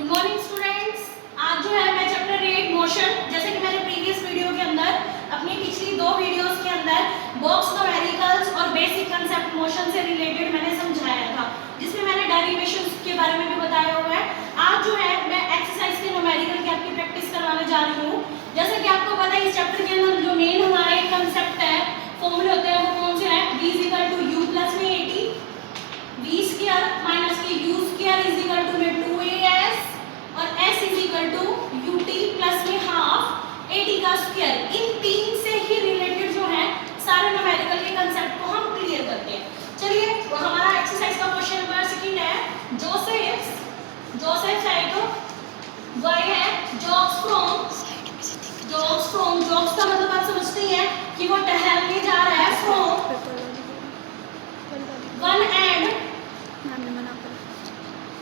Good morning students. आज जो है मैं चैप्टर 8 मोशन, जैसे कि मैंने प्रीवियस वीडियो के अंदर अपनी पिछली दो वीडियोस के अंदर बॉक्स न्यूमेरिकल्स और बेसिक कंसेप्ट मोशन से रिलेटेड मैंने समझाया था, जिसमें मैंने डेरिवेशंस के बारे में भी बताया हुआ है। आज जो है मैं एक्सरसाइज के न्यूमेरिकल की आपकी प्रैक्टिस करवाने जा रही हूँ। जैसे कि आपको पता है इस चैप्टर के अंदर जो मेन हमारे कंसेप्ट है, फॉर्मूले होते हैं, वो कौन से हैं? v = u + में 80, v स्क्वायर माइनस के u स्क्वायर = 2as और s = ut प्लस में हाफ 80 का स्क्वायर। इन तीन से ही रिलेटेड जो है सारे न्यूमेरिकल के कंसेप्ट को हम क्लियर करते हैं। चलिए, वो हमारा एक्सरसाइज का क्वेश्चन नंबर 2 है। जोसेफ साइटो वह है जॉब्स फ्रॉम जॉब्स का मतलब आप समझते हैं कि वो टहलने जा रहा है from one and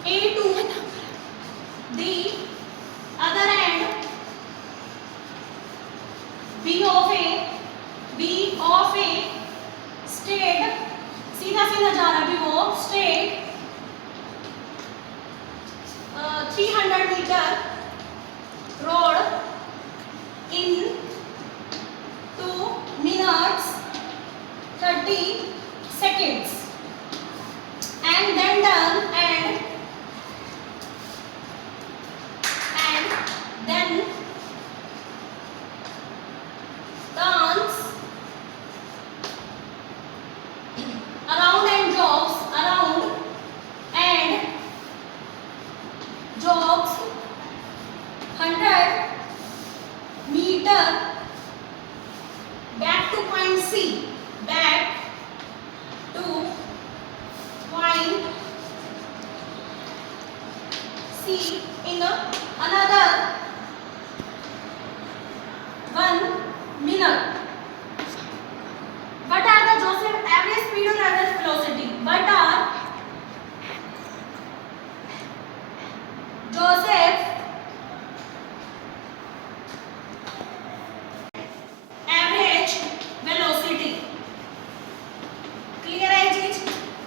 A to the other end B of a state, सीधा सीधा जा रहा है वो straight 300 metre road in 2 minutes 30 seconds and then done and then turns around and jogs 100 meter back to point C in another 1 minute. What are the Joseph average speed or average velocity? What are Joseph average velocity? Clear है ये चीज?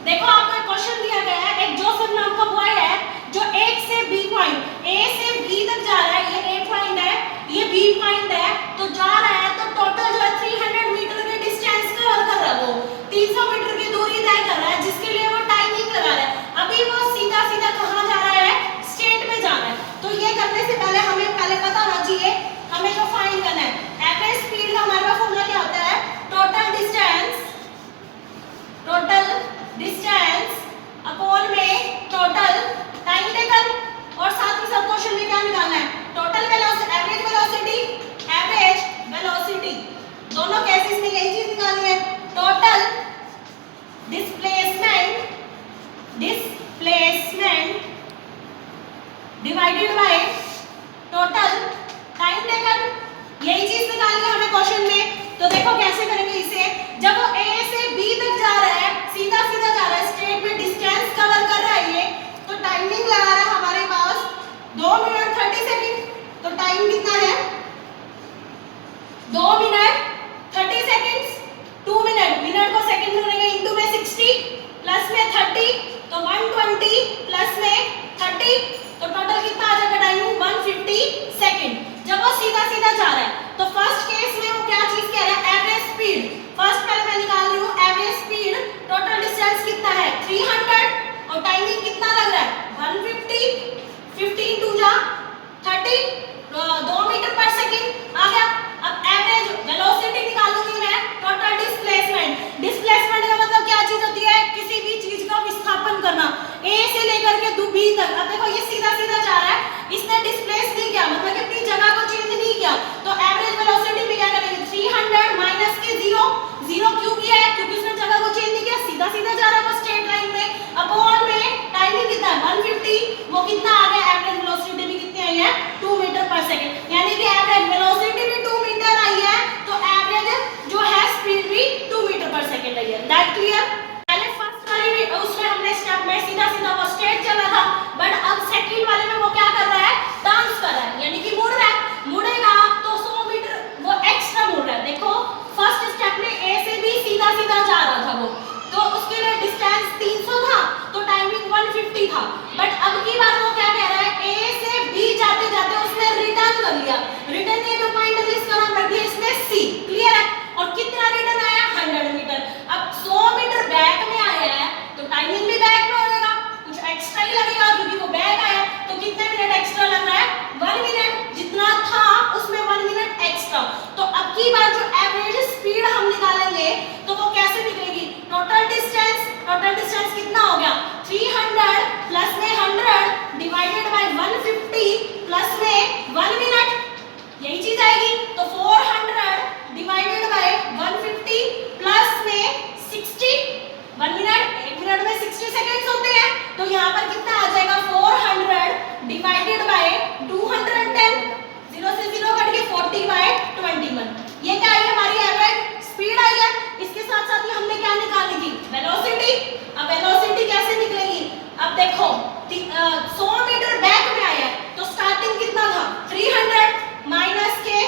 देखो, आपको एक question दिया गया है, एक जोसेफ नाम का बॉय है जो A से B पॉइंट, A से B तक जा रहा है। ये A पॉइंट है, ये B पॉइंट है, तो जा रहा है, तो टोटल जो है 300 मीटर के डिस्टेंस कवर कर रहा है, वो 300 मीटर की दूरी तय कर रहा है, जिसके लिए वो टाइमिंग लगा रहा है। अभी वो सीधा सीधा कहाँ जा रहा है? स्टेट में जा रहा है। तो ये करने से पहले हमें पता होना चाहिए, हमें जो फाइंड करना है एवरेज स्पीड का हमारे पास फॉर्मूला क्या होता है? टोटल डिस्टेंस अपॉन में टोटल टाइम टेकन, और साथ ही साथ क्वेश्चन में क्या निकालना है? टोटल वेलोसिटी, एवरेज वेलोसिटी दोनों केसेस में यही चीज निकालनी है। Total displacement divided by total time taken, यही चीज निकालनी है हमें क्वेश्चन में। तो देखो कैसे करेंगे इसे। जब वो A से B तक जा रहा है, सीधा सीधा जा रहा है, स्ट्रेट में डिस्टेंस कवर कर रहा है ये, तो टाइमिंग लगा रहा है हमारे पास 2 मिनट 30 सेकंड। तो टाइम कितना है? 2 मिनट 30 सेकंड्स। 2 मिनट को सेकंड में करेंगे, इनटू में 60 प्लस में 30, तो 120 प्लस में 30, तो टोटल कितना आ जाएगा टाइम? 150 सेकंड। जब वो सीधा सीधा जा रहा है, तो फर्स्ट केस में वो क्या चीज कह रहा है? Average speed. फर्स्ट पहले मैं निकाल रही हूँ एवरेज स्पीड। टोटल डिस्टेंस कितना है? 300 और टाइमिंग कितना लग रहा है? 150। 15 2 जा 30, 2 मीटर पर सेकंड आ गया। अब एवरेज वेलोसिटी निकालूंगी मैं, टोटल डिस्प्लेसमेंट का मतलब क्या चीज होती है? किसी भी चीज का विस्थापन करना, A से लेकर के B तक। अब देखो ये सीधा सीधा जा रहा है, इसने डिस्प्लेस नहीं किया, मतलब कि अपनी जगह को चेंज नहीं किया। तो एवरेज वेलोसिटी में क्या करेंगे? 300 माइनस के 0 क्यों किया है? क्योंकि उसने जगह को चेंज नहीं किया, सीधा सीधा जा रहा है वो स्ट्रेट लाइन में। अपॉन में टाइमिंग कितना है? 150, वो कितना आ गया? एवरेज वेलोसिटी भी कितनी आई है? 2 मीटर पर सेकंड। यानी कि एवरेज वेलोसिटी भी 2 मीटर आई है, तो एवरेज जो है स्पीड भी 2 मीटर पर सेकंड आई है। That clear? पहले फर्स्ट वाले उसमें हमने स्टेप में सीधा सीधा वो स्ट्रेट चला था, बट अब सेकंड वाले में वो क्या कर रहा है? डांस कर रहा है, यानी कि मुड़ रहा है। मुड़ेगा तो 100 मीटर वो एक्स्ट्रा मुड़ रहा है। देखो फर्स्ट स्टेप में A से B सीधा सीधा जा रहा था वो, तो उसके लिए डिस्टेंस 300 था, तो टाइमिंग 150 था। बट अब की बार वो क्या कह रहा है? A से देखो 100 मीटर बैक में आया है तो स्टार्टिंग कितना था 300 माइनस के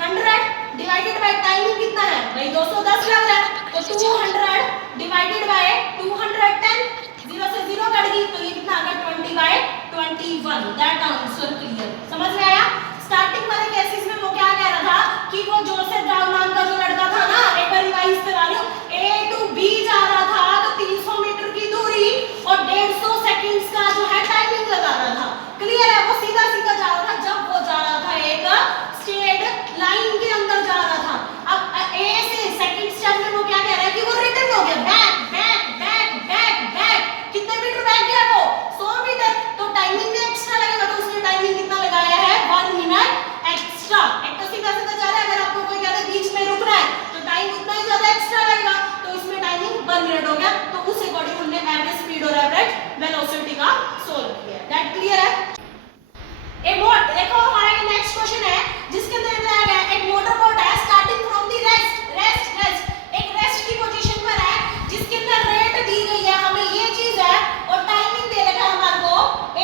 100 डिवाइडेड बाय टाइमिंग कितना है भाई 210 लग रहा है तो 200 डिवाइडेड बाय 210 0 से 0 कट गई तो ये कितना आ गया 20/21 दैट आंसर क्लियर। समझ में आया? स्टार्टिंग वाले केसेस में वो क्या कह रहा था कि वो जोसेफ ब्राउन नाम का जो लड़का था ना, एक बार रिवाइज करा रही हूं, ए टू बी जा रहा था तो 300 मीटर की दूरी और 150 सेकंड्स का जो है टाइमिंग लगा रहा था। क्लियर है? वो सीधा सीधा जा रहा था जब वो जा रहा था एक स्ट्रेट लाइन के अंदर जा रहा था। अब ए से सेकंड स्टेप में वो क्या कह रहा है कि वो रिटर्न हो गया back back back back back. कितने मीटर बैक गया वो 100 मीटर तो टाइमिंग में एक्स्ट्रा लगेगा तो उसने टाइमिंग कितना लगाया है 1 मिनट एक्स्ट्रा। एक तो सीधा सीधा जा रहा है, अगर आपको कोई कहता है बीच में रुकना है तो टाइम उतना ही ज्यादा एक्स्ट्रा लगेगा तो इसमें टाइमिंग 1 मिनट हो गया। तो उस अकॉर्डिंग हमने एवरेज स्पीड और एवरेज वेलोसिटी का सोल्व किया। दैट क्लियर है? एक बोट देखो, हमारा ये नेक्स्ट क्वेश्चन है जिसके अंदर बताया गया है एक मोटर बोट है स्टार्टिंग फ्रॉम द रेस्ट एक रेस्ट की पोजीशन पर है जिसके अंदर रेट दी गई है, हमें ये चीज है और टाइमिंग दे रखा है हमारे को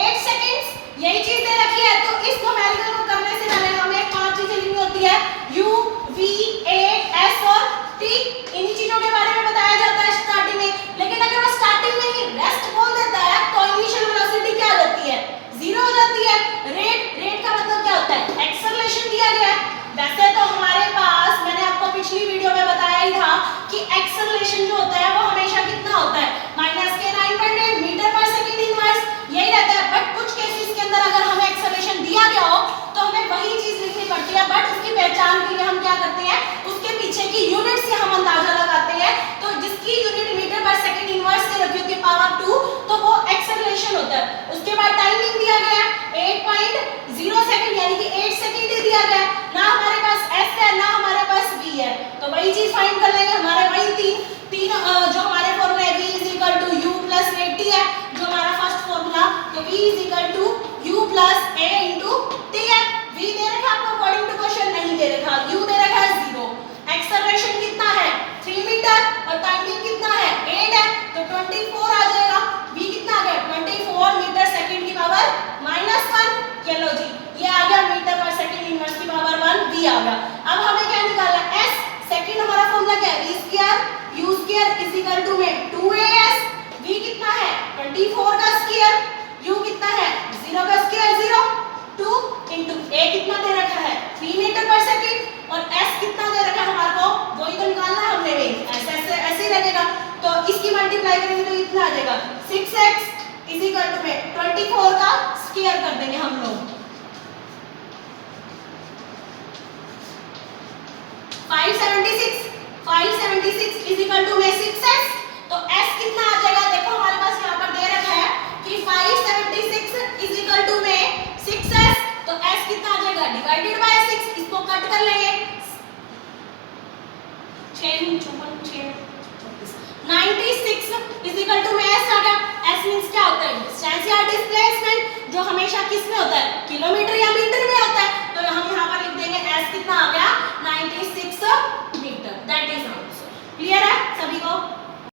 8 सेकंड्स, यही चीज दे रखी है। तो इस न्यूमेरिकल को करने से पहले हमें 5 चीजें लिखनी होती है U V A S और T। इन्हीं चीजों के बारे में बताया जाता है स्टार्टिंग में, लेकिन अगर वो स्टार्टिंग में ही रेस्ट बोल देता है तो इनिशियल वेलोसिटी क्या हो जाती है 0 हो जाती है। रेट का मतलब क्या होता है एक्सेलरेशन दिया गया है। वैसे तो हमारे पास मैंने आपको पिछली वीडियो में बताया ही था कि एक्सेलरेशन जो होता है वो हमेशा कितना होता है -9.8 मीटर पर सेकंड इनवर्स यही रहता है। बट कुछ केसेस के अंदर अगर हमें एक्सेलरेशन दिया गया हो तो हमें वही चीज लिखनी पड़ती है, बट उसकी पहचान के लिए हम क्या करते हैं उसके पीछे की यूनिट से हम अंदाजा लगाते हैं। तो जिसकी यूनिट मीटर पर सेकंड इनवर्स से रखी होती है पावर 2 तो वो एक्सेलरेशन होता है। उसके बाद टाइमिंग दिया गया 8.0 सेकंड यानी कि 8 सेकंड दिया गया। ना हमारे पास s है ना हमारे पास v है तो वही चीज फाइंड कर लेंगे। हमारे वही तीन जो हमारे फॉर्मूला है v = u + at है जो हमारा फर्स्ट फॉर्मूला, तो v = u + a * t है। v दे रखा आपको अकॉर्डिंग टू क्वेश्चन नहीं दे रखा, u दे रखा है 0। एक्सेलरेशन कितना है 3 मीटर और टाइमिंग कितना है 8 है तो 24 आ जाएगा। v कितना आ गया 24 मीटर सेकंड की पावर -1। चलो जी ये आ गया मीटर पर सेकंड इनवर्स की पावर 1 v आ गया। अब हमें क्या निकालना है s। सेकंड हमारा फॉर्मूला क्या है v² u² में 2as। v कितना है 24 का स्क्वायर, u कितना है 0 का स्क्वायर 0 2 into a कितना दे रखा है 3 मीटर पर सेकंड और s कितना दे रखा है हमारे को वही तो निकालना है हमने भी। ऐसे ही लगेगा तो इसकी मल्टीप्लाई करेंगे तो इतना आ जाएगा 6x में 24 का स्क्वायर कर देंगे हम लोग 576 में 6s तो s कितना आ जाएगा देखो हमारे पास यहाँ पर दे रखा है कि 576 में 6s तो s कितना आ जाएगा डिवाइडेड बाय 6। इसको कट कर लेंगे 96 में s आ गया। s मींस क्या होता है डिस्टेंस या डिस्प्लेसमेंट जो हमेशा किस में होता है किलोमीटर या मीटर में होता है। तो हम यहाँ पर लिख देंगे s कितना आ गया 96 metre. That is answer. Clear है सभी को?